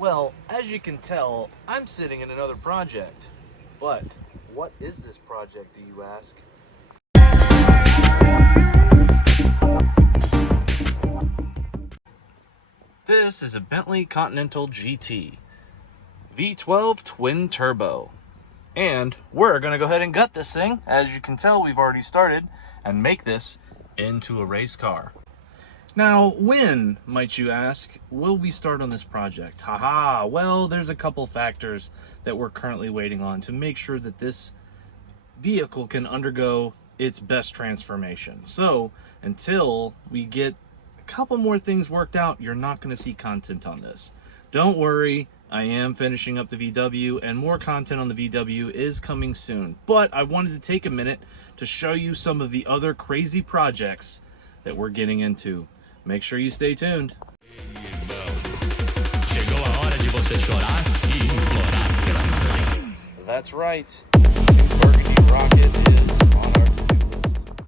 Well, as you can tell, I'm sitting in another project. But what is this project, do you ask? This is a Bentley Continental GT V12 twin turbo. And we're gonna go ahead and gut this thing. As you can tell, we've already started, and make this into a race car. Now, when, might you ask, will we start on this project? Haha, well, there's a couple factors that we're currently waiting on to make sure that this vehicle can undergo its best transformation. So, until we get a couple more things worked out, you're not going to see content on this. Don't worry, I am finishing up the VW, and more content on the VW is coming soon. But I wanted to take a minute to show you some of the other crazy projects that we're getting into. Make sure you stay tuned. Chegou a hora de você chorar e implorar pela mamãe. That's right. New burgundy